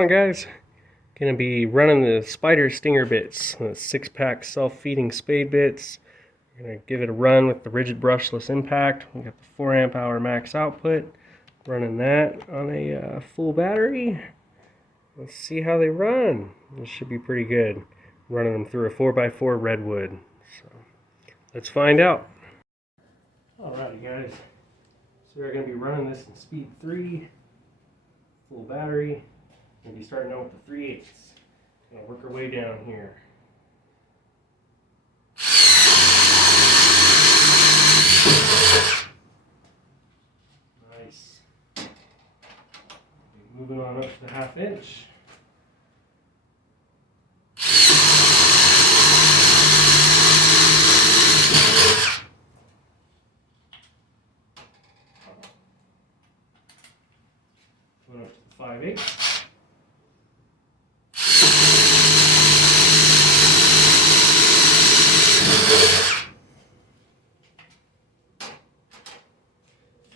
on, guys? Gonna be running the Spyder stinger bits, the 6-pack self-feeding spade bits. We're gonna give it a run with the Ridgid Brushless impact. We got the 4 amp hour max output. Running that on a full battery. Let's see how they run. This should be pretty good. Running them through a 4x4 redwood. So let's find out. Alrighty, guys. So we're gonna be running this in speed 3, full battery. We're gonna be starting out with the 3/8. Gonna work our way down here. Nice. Moving on up to the 1/2 inch. Going up to the 5/8.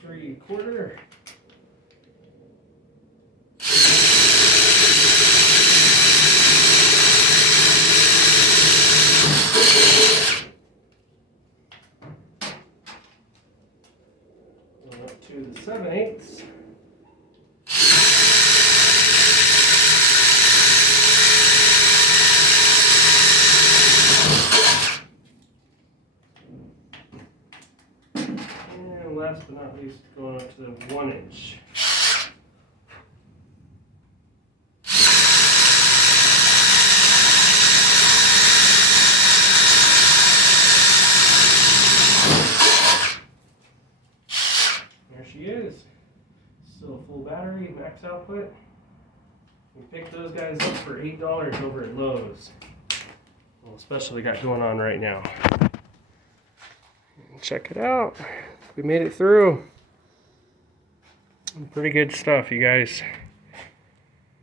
Three-quarter. Going up to the 7/8. And last but not least, going up to the 1 inch. There she is. Still a full battery, max output. We picked those guys up for $8 over at Lowe's. Well, especially got going on right now. Check it out. We made it through. Pretty good stuff, you guys.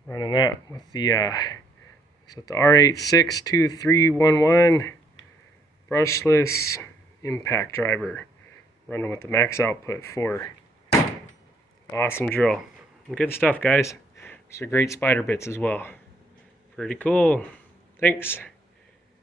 Running that with the the R8622311 brushless impact driver. Running with the max output 4. Awesome drill. Good stuff, guys. These are great Spyder bits as well. Pretty cool. Thanks.